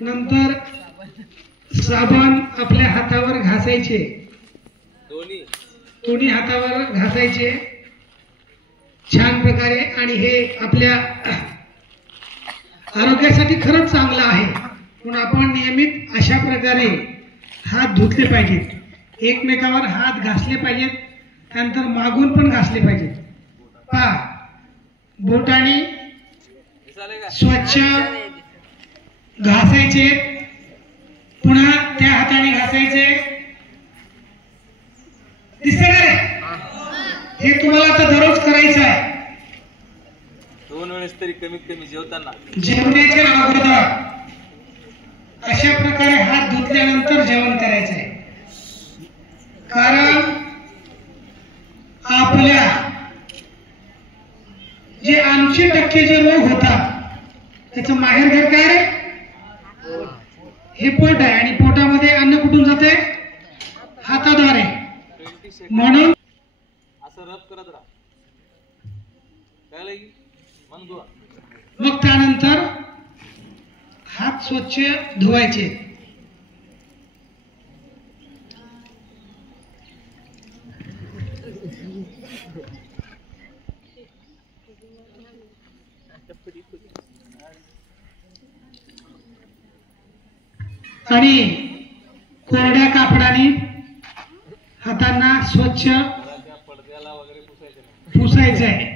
नंतर साबण आपल्या हातावर घासायचे, दोन्ही हातावर घासायचे छान प्रकारे. आणि हे आपल्या आरोग्यासाठी खरंच चांगलं आहे, म्हणून आपण नियमित अशा प्रकारे हात धुतले पाहिजेत, एकमेकावर हात घासले पाहिजेत, त्यानंतर मागून पण घासले पाहिजेत. पहा, बोटाने स्वच्छ घासायचे, पुन्हा त्या हाताने घासायचे. दिसतंय का रे? हे तुम्हाला आता दररोज करायचं आहे. 2 वेळेस तरी कमीत कमी जेवताना, जेवणाच्या अगोदर अशा प्रकारे हात धुतल्यानंतर जेवण करायचं आहे. कारण आपल्या जे 80% जे रोग होतात त्याचं माहेरघर काय रे? हे पोट आहे, आणि पोटामध्ये अन्न कुठून जाते? हाताद्वारे. म्हणून असं रब करत राहा. काय मन धुवा. मग त्यानंतर हात स्वच्छ धुवायचे. आणि कोरड्या कापडाने हातांना स्वच्छ पडद्याला वगैरे पुसायचं नाही. पुसायचं आहे.